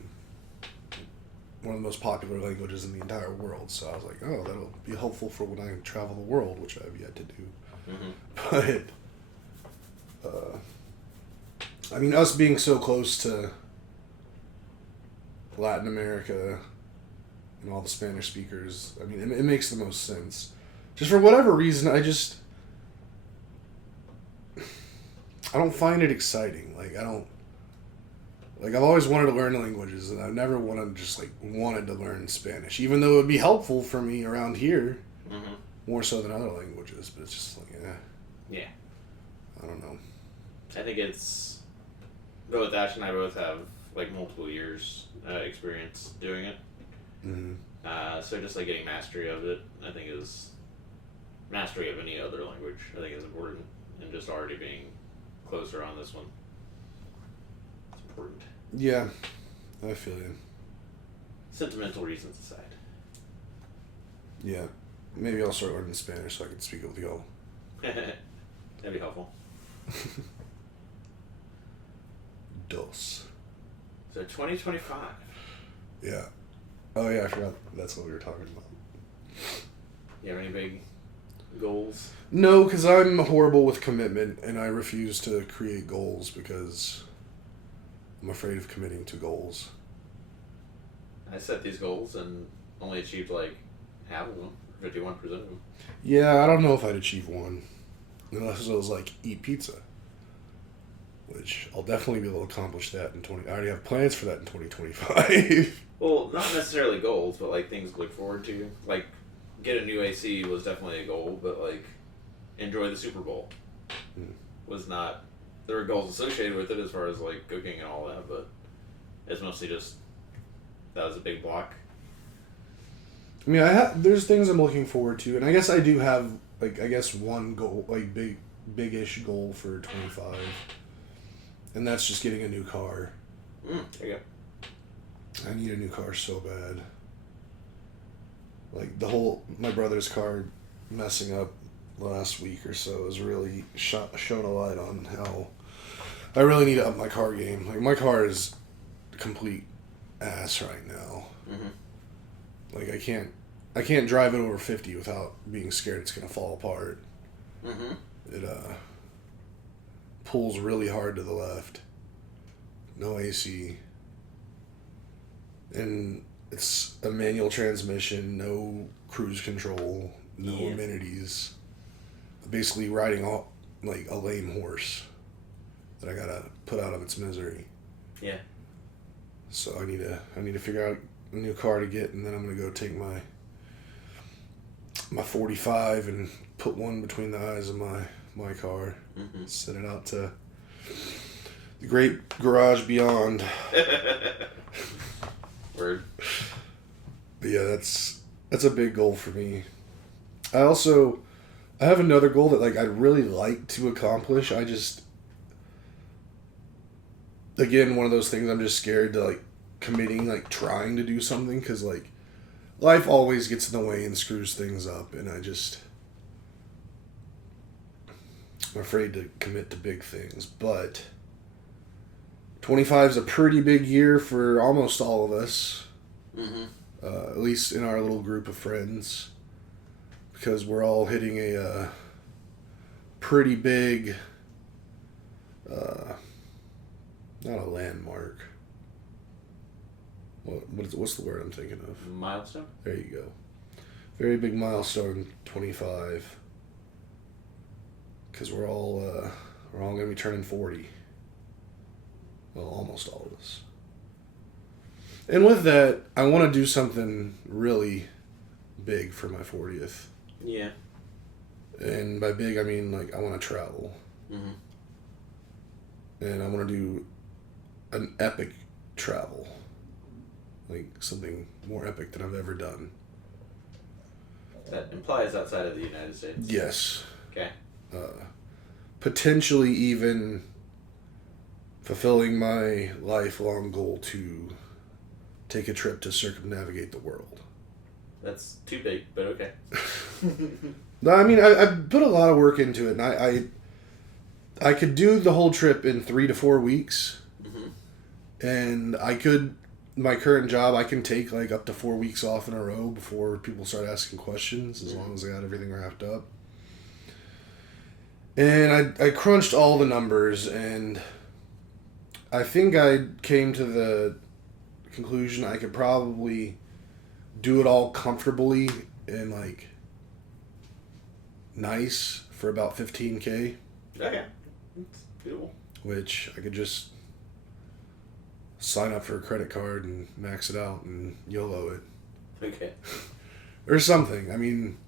one of the most popular languages in the entire world, so I was like, oh, that'll be helpful for when I travel the world, which I have yet to do. But I mean, us being so close to Latin America and all the Spanish speakers, I mean, it makes the most sense. Just for whatever reason, I don't find it exciting. Like, I've always wanted to learn languages, and I've never wanted to learn Spanish, even though it would be helpful for me around here, more so than other languages, but it's just like, yeah. I don't know. I think it's, both Ash and I both have like multiple years experience doing it. So just like getting mastery of it, I think is mastery of any other language. I think is important, and just already being closer on this one, it's important. Yeah, I feel you. Sentimental reasons aside. Yeah, maybe I'll start learning Spanish so I can speak with y'all. That'd be helpful. Dos. So 2025. Yeah. Oh yeah, I forgot that's what we were talking about. You have any big goals? No, because I'm horrible with commitment, and I refuse to create goals because I'm afraid of committing to goals. I set these goals and only achieved like half of them, 51% of them. Yeah, I don't know if I'd achieve one. Unless it was like eat pizza. Which I'll definitely be able to accomplish that in 20... I already have plans for that in 2025. Well, not necessarily goals, but like things to look forward to. Like, get a new AC was definitely a goal, but like, enjoy the Super Bowl was not. There were goals associated with it as far as like cooking and all that, but it's mostly just that was a big block. I mean, there's things I'm looking forward to, and I guess I do have one goal, like big-ish goal for 25, and that's just getting a new car. There you go. I need a new car so bad. Like my brother's car messing up last week or so has really shown a light on how I really need to up my car game. Like, my car is complete ass right now. Mm-hmm. Like, I can't drive it over 50 without being scared it's gonna fall apart. Mm-hmm. It pulls really hard to the left. No AC. And it's a manual transmission, no cruise control, no amenities. Basically riding like a lame horse that I gotta put out of its misery. Yeah. So I need to figure out a new car to get, and then I'm gonna go take my 45 and put one between the eyes of my car. Mm-hmm. Set it out to the great garage beyond. Word. But yeah, that's a big goal for me. I have another goal that like I'd really like to accomplish. I just, again, one of those things I'm just scared to like committing, like trying to do something, because like life always gets in the way and screws things up, and I'm afraid to commit to big things. But 25 is a pretty big year for almost all of us. Mm-hmm. At least in our little group of friends, because we're all hitting a pretty big, not a landmark. What's the word I'm thinking of? Milestone? There you go. Very big milestone, 25. Because we're all going to be turning 40. Well, almost all of us. And with that, I want to do something really big for my 40th. Yeah. And by big, I mean, like, I want to travel. Mm-hmm. And I want to do an epic travel. Like, something more epic than I've ever done. That implies outside of the United States. Yes. Okay. Potentially even fulfilling my lifelong goal to take a trip to circumnavigate the world. That's too big, but okay. No, I mean, I've put a lot of work into it, and I could do the whole trip in 3 to 4 weeks. Mm-hmm. And I could, my current job, I can take like up to 4 weeks off in a row before people start asking questions, as long as I got everything wrapped up. And I crunched all the numbers, and I think I came to the conclusion I could probably do it all comfortably and like nice for about $15,000. Okay. That's doable. Which I could just sign up for a credit card and max it out and YOLO it. Okay. Or something. I mean,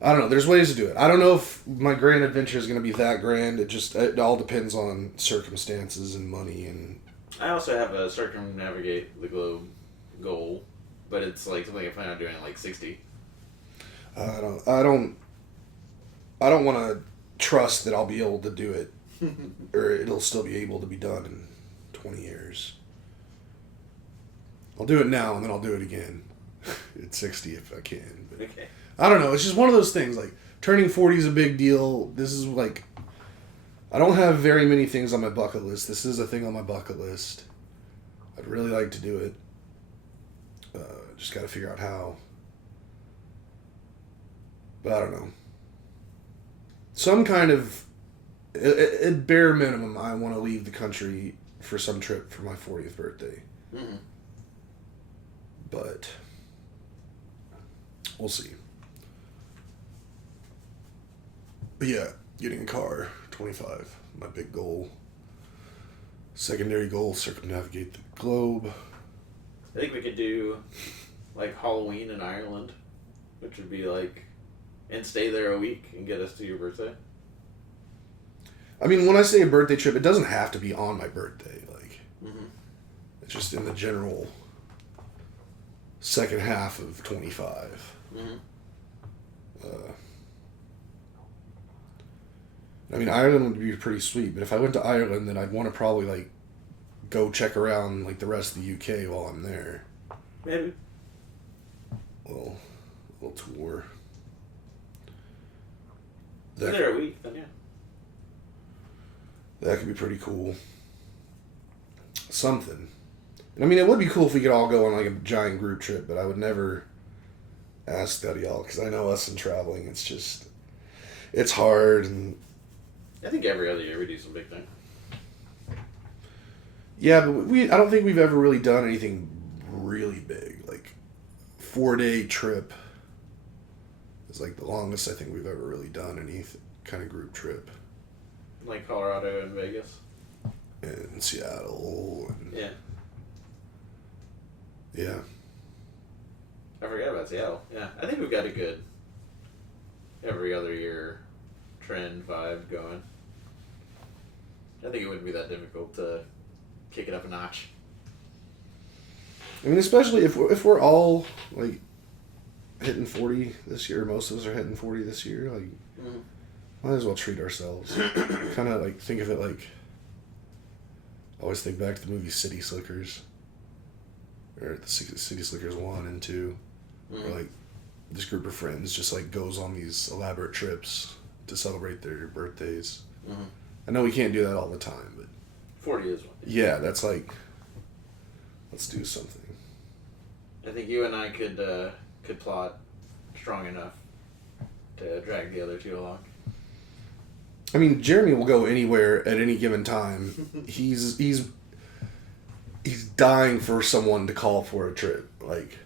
I don't know. There's ways to do it. I don't know if my grand adventure is going to be that grand. It all depends on circumstances and money. And I also have a circumnavigate the globe goal, but it's like something I plan on doing at like 60. I don't want to trust that I'll be able to do it, or it'll still be able to be done in 20 years. I'll do it now, and then I'll do it again at 60 if I can. But Okay. I don't know. It's just one of those things. Like, turning 40 is a big deal. This is like, I don't have very many things on my bucket list. This is a thing on my bucket list. I'd really like to do it. Just got to figure out how. But I don't know. Some kind of, at bare minimum, I want to leave the country for some trip for my 40th birthday. Mm-hmm. But We'll see. But yeah, getting a car, 25, my big goal. Secondary goal, circumnavigate the globe. I think we could do like Halloween in Ireland, which would be like, and stay there a week and get us to your birthday. I mean, when I say a birthday trip, it doesn't have to be on my birthday. Like, it's just in the general second half of 25. I mean, Ireland would be pretty sweet, but if I went to Ireland, then I'd want to probably, like, go check around, like, the rest of the UK while I'm there. Maybe. Little tour. If you're there a week, then yeah. That could be pretty cool. Something. I mean, it would be cool if we could all go on, like, a giant group trip, but I would never ask that of y'all, because I know us in traveling, it's just, it's hard, and... I think every other year we do some big thing. Yeah, but I don't think we've ever really done anything really big. Like, 4-day trip is like the longest I think we've ever really done any kind of group trip. Like Colorado and Vegas. And Seattle. And yeah. Yeah. I forgot about Seattle. Yeah, I think we've got a good every other year trend vibe going. I think it wouldn't be that difficult to kick it up a notch. I mean, especially if we're all, like, hitting 40 this year, most of us are hitting 40 this year, like, might as well treat ourselves. Kind of, like, think of it like, I always think back to the movie City Slickers, or the City Slickers 1 and 2, where, like, this group of friends just, like, goes on these elaborate trips to celebrate their birthdays. I know we can't do that all the time, but 40 is one. Yeah, that's like, let's do something. I think you and I could plot strong enough to drag the other two along. I mean, Jeremy will go anywhere at any given time. He's dying for someone to call for a trip. Like,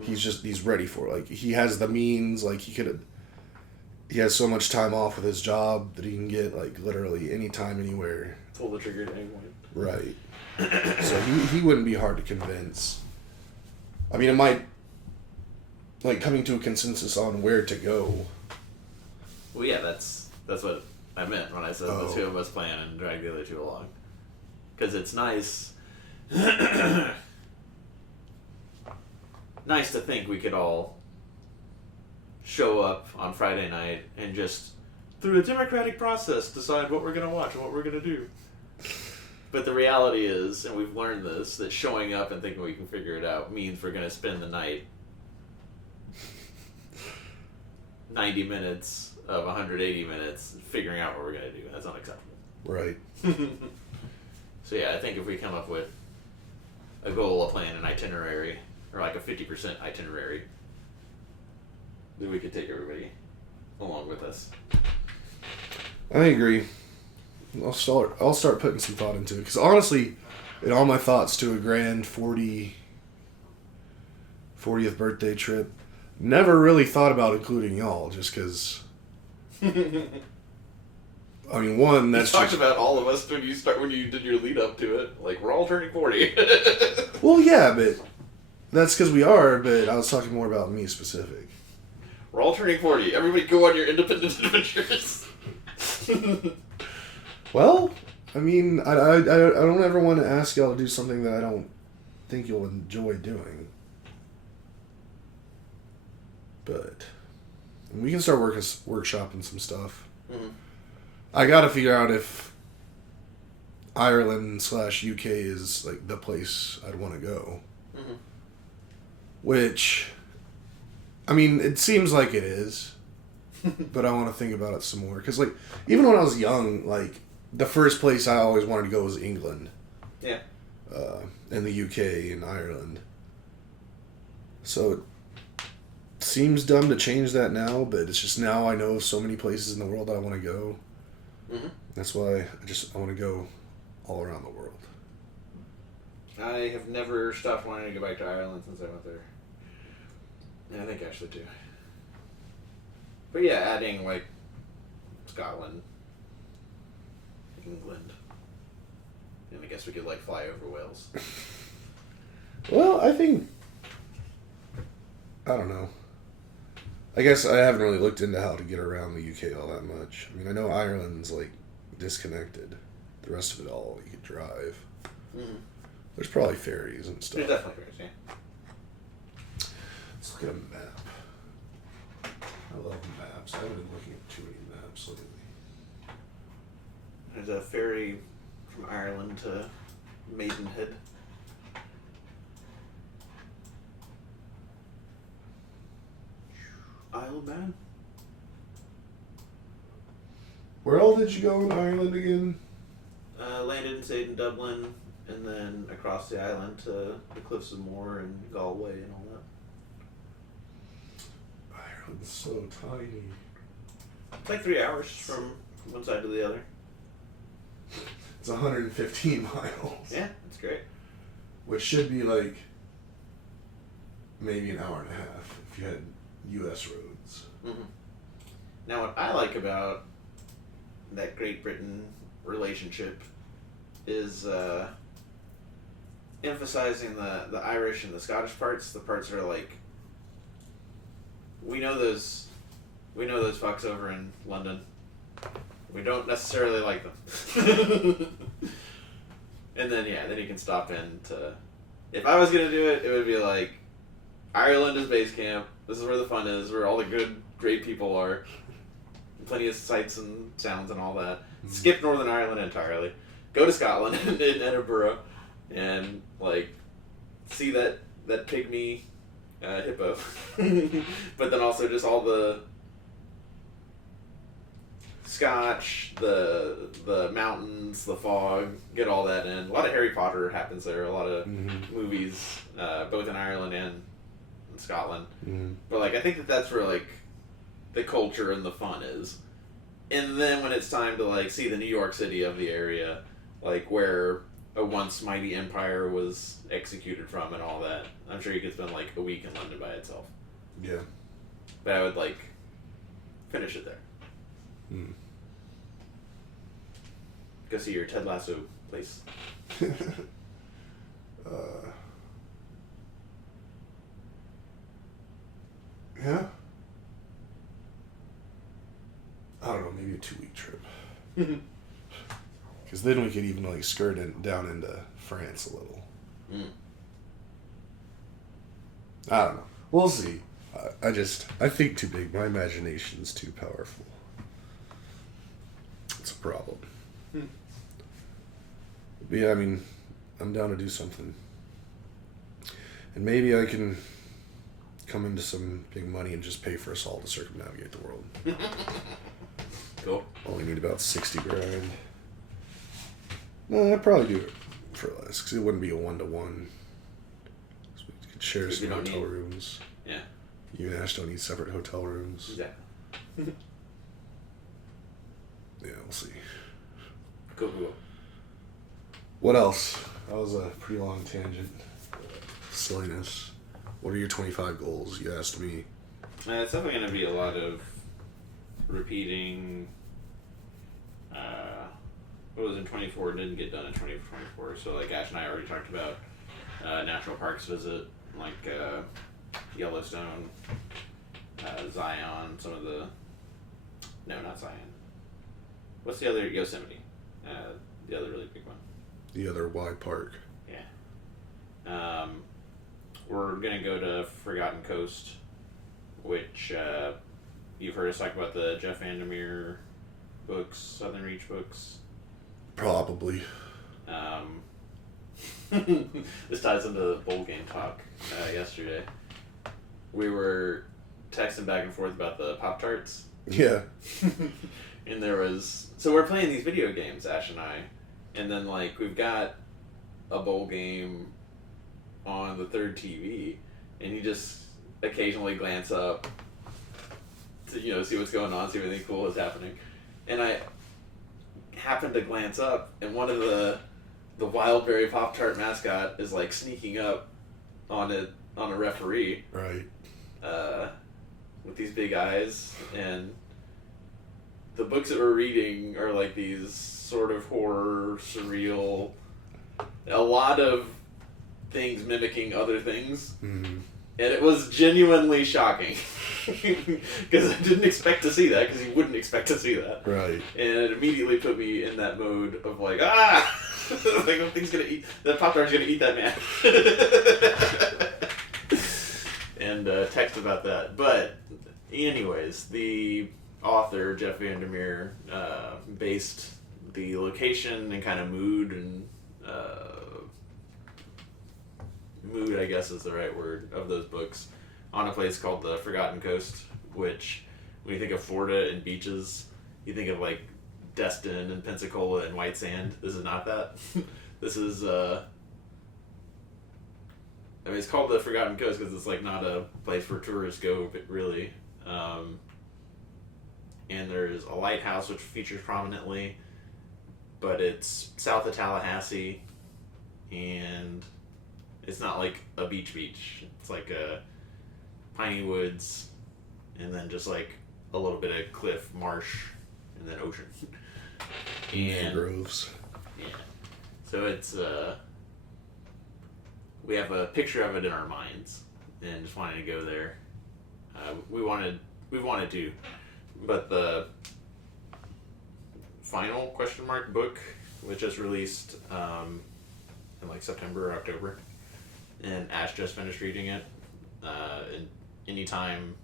he's ready for it. Like, he has the means. Like, he has so much time off with his job that he can get, like, literally anytime, anywhere. Pull the trigger at any point. Right. So he wouldn't be hard to convince. I mean, it might, like, coming to a consensus on where to go. Well, yeah, that's what I meant when I said the two of us plan and drag the other two along. Because it's nice. Nice to think we could all show up on Friday night and just, through a democratic process, decide what we're going to watch and what we're going to do. But the reality is, and we've learned this, that showing up and thinking we can figure it out means we're going to spend the night 90 minutes of 180 minutes figuring out what we're going to do. That's unacceptable. Right. So yeah, I think if we come up with a goal, a plan, an itinerary, or like a 50% itinerary, then we could take everybody along with us. I agree. I'll start putting some thought into it, because honestly, in all my thoughts to a grand 40th birthday trip, never really thought about including y'all, just because. I mean, one, that's you talked about all of us when you did your lead up to it. Like, we're all turning 40. Well, yeah, but that's because we are. But I was talking more about me specific. We're all turning 40. Everybody go on your independent adventures. Well, I mean, I don't ever want to ask y'all to do something that I don't think you'll enjoy doing. But we can start workshopping some stuff. Mm-hmm. I gotta figure out if Ireland/UK is, like, the place I'd want to go. Mm-hmm. Which, I mean, it seems like it is, but I want to think about it some more. Because, like, even when I was young, like, the first place I always wanted to go was England. Yeah. And the UK and Ireland. So it seems dumb to change that now, but it's just now I know so many places in the world I want to go. Mm-hmm. That's why I want to go all around the world. I have never stopped wanting to go back to Ireland since I went there. Yeah, I think Ashley too. But yeah, adding like Scotland, England, and I guess we could like fly over Wales. Well, I think I don't know. I guess I haven't really looked into how to get around the UK all that much. I mean, I know Ireland's like disconnected. The rest of it all you could drive. Mm-hmm. There's probably ferries and stuff. There's definitely ferries, yeah. Let's look at a map. I love maps. I haven't been looking at too many maps lately. There's a ferry from Ireland to Maidenhead. Isle of Man. Where all did you go in Ireland again? Landed and stayed in Dublin, and then across the island to the Cliffs of Moher and Galway and all that. Ireland's so tiny. It's like 3 hours from one side to the other. It's 115 miles. Yeah, it's great. Which should be like maybe an hour and a half if you had U.S. roads. Mm-hmm. Now, what I like about that Great Britain relationship is emphasizing the Irish and the Scottish parts. The parts that are like, we know those fucks over in London. We don't necessarily like them. And then then you can stop in to. If I was gonna do it, it would be like, Ireland is base camp. This is where the fun is, where all the good, great people are. Plenty of sights and sounds and all that. Mm-hmm. Skip Northern Ireland entirely. Go to Scotland in Edinburgh, and like see that pygmy hippo. But then also just all the Scotch, the mountains, the fog. Get all that in. A lot of Harry Potter happens there. A lot of movies, both in Ireland and in Scotland. Mm-hmm. But like I think that's where like the culture and the fun is. And then when it's time to like see the New York City of the area, like where a once mighty empire was executed from and all that, I'm sure you could spend like a week in London by itself. Yeah. But I would like finish it there. Mm. Go see your Ted Lasso place. Yeah. I don't know, maybe a 2-week trip. Because then we could even like skirt down into France a little. Mm. I don't know. We'll see. I think too big. My imagination's too powerful. It's a problem. But yeah, I mean, I'm down to do something. And maybe I can come into some big money and just pay for us all to circumnavigate the world. Cool. Only need about 60 grand. No, I'd probably do it for less, because it wouldn't be a 1-to-1. So we could share some hotel rooms. Yeah. You and Ash don't need separate hotel rooms. Exactly. Yeah, we'll see. Cool. What else? That was a pretty long tangent. Silliness. What are your 25 goals? You asked me. It's definitely going to be a lot of repeating what was in 24 didn't get done in 2024. So like Ash and I already talked about national parks visit, like Yellowstone, Zion, some of the... No, not Zion. What's the other? Yosemite. The other really big one. The other Y Park. Yeah. We're going to go to Forgotten Coast, which you've heard us talk about the Jeff Vandermeer books, Southern Reach books. Probably. This ties into the bowl game talk yesterday. We were texting back and forth about the Pop-Tarts. Yeah. And there was... So we're playing these video games, Ash and I, and then like we've got a bowl game on the third TV, and you just occasionally glance up to, see what's going on, see if anything cool is happening. And I happened to glance up, and one of the Wildberry Pop-Tart mascot is like sneaking up on a referee. Right. with these big eyes, and the books that we're reading are like these sort of horror, surreal, a lot of things mimicking other things. Mm-hmm. And it was genuinely shocking. Because I didn't expect to see that, because you wouldn't expect to see that. Right. And it immediately put me in that mode of like, ah! Like, that thing's gonna eat, that Pop-Tart's gonna eat that man. And text about that. But, anyways, the author, Jeff Vandermeer, based the location and kind of mood and mood, I guess is the right word, of those books on a place called the Forgotten Coast, which, when you think of Florida and beaches, you think of like Destin and Pensacola and White Sand. This is not that. This is, I mean, it's called the Forgotten Coast because it's like not a place where tourists go, but really. And there's a lighthouse which features prominently, but it's south of Tallahassee, and it's not like a beach. It's like a piney woods, and then just like a little bit of cliff, marsh, and then ocean. And Mangroves. yeah, so it's we have a picture of it in our minds, and just wanted to go there. We wanted to, but the final book was just released in like September or October, and Ash just finished reading it. And anytime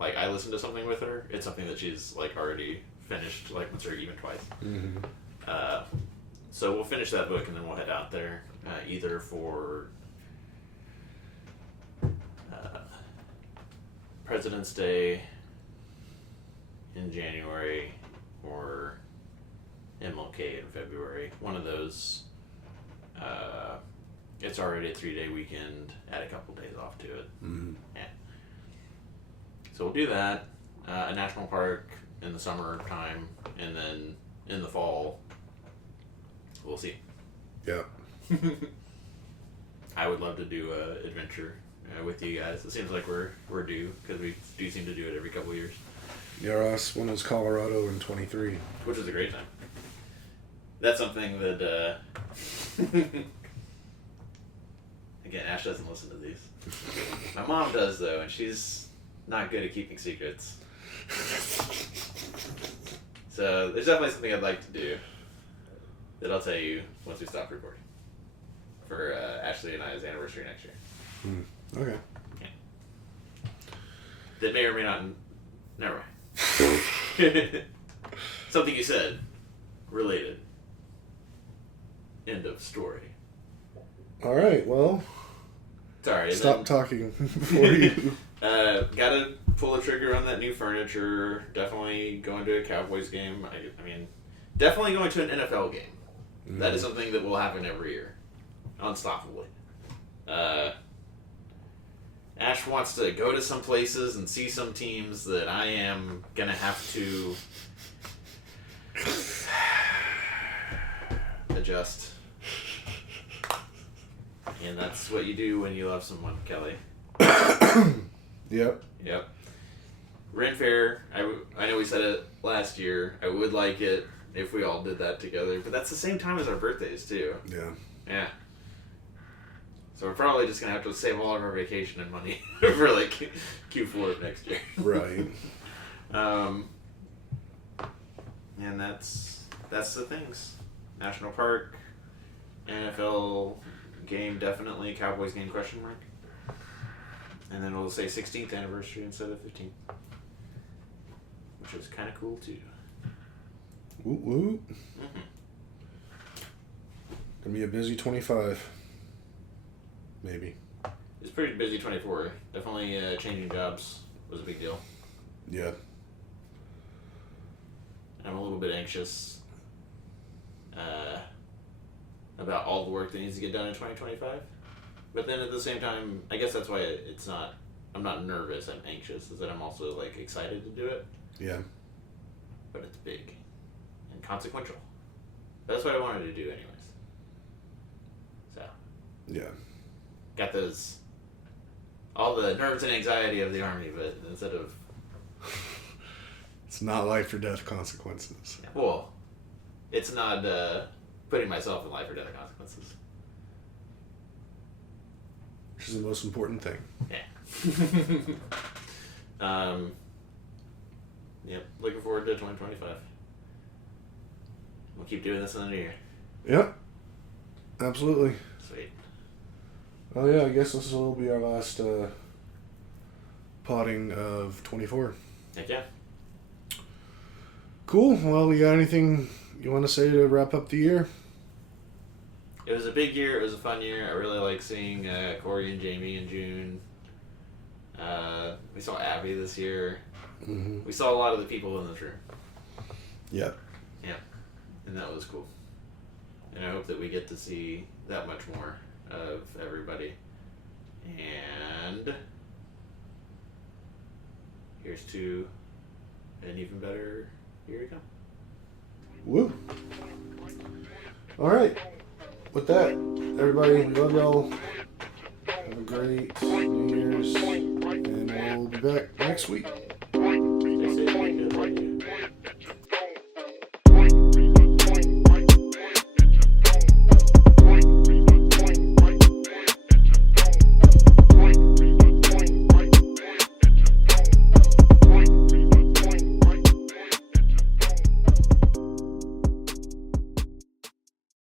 like I listen to something with her, it's something that she's like already finished like once or even twice. Mm-hmm. So we'll finish that book and then we'll head out there either for President's Day in January or MLK in February. One of those. It's already a 3-day weekend. Add a couple days off to it. Mm-hmm. Yeah. So we'll do that. A national park in the summertime, and then in the fall, we'll see. Yeah. I would love to do a adventure with you guys. It seems like we're due, because we do seem to do it every couple of years. Yeah, us when it was Colorado in 23. Which is a great time. That's something that, again, Ash doesn't listen to these. My mom does, though, and she's not good at keeping secrets. So there's definitely something I'd like to do that I'll tell you once we stop recording for Ashley and I's anniversary next year. Okay. Yeah. That may or may not. Never mind. Something you said related. End of story. All right. Well, Sorry. stop talking before you. Gotta pull the trigger on that new furniture. Definitely going to a Cowboys game. I mean, definitely going to an NFL game. Mm. That is something that will happen every year. Unstoppably. Ash wants to go to some places and see some teams that I am gonna have to adjust. And that's what you do when you love someone, Kelly. Yep. Yep. Ren Fair, I know we said it last year. I would like it if we all did that together, but that's the same time as our birthdays, too. Yeah. Yeah. So we're probably just going to have to save all of our vacation and money for, like, Q4 of next year. Right. And that's the things. National Park, NFL game, definitely. Cowboys game, question mark. And then we'll say 16th anniversary instead of 15th. Which is kind of cool, too. Woot woot. Mm-hmm. Gonna be a busy 25. Maybe. It's pretty busy 24. Definitely changing jobs was a big deal. Yeah. I'm a little bit anxious about all the work that needs to get done in 2025. But then at the same time, I guess that's why it's not, I'm not nervous, I'm anxious, is that I'm also like excited to do it. Yeah. But it's big and consequential. That's what I wanted to do anyways. So, Yeah. got those all the nerves and anxiety of the Army, but instead of... It's not life or death consequences. Well, it's not putting myself in life or death consequences. Which is the most important thing. Yeah. Yep, looking forward to 2025. We'll keep doing this in the new year. Yep. Absolutely. Sweet. Oh yeah, I guess this will be our last potting of 24. Heck yeah. Cool. Well, you got anything you want to say to wrap up the year? It was a big year. It was a fun year. I really like seeing Corey and Jamie in June. We saw Abby this year. Mm-hmm. We saw a lot of the people in this room. Yep. Yeah. And that was cool. And I hope that we get to see that much more of everybody. And here's to an even better year to come. Woo. All right. With that, everybody, we love y'all. Have a great New Year's, and we'll be back next week.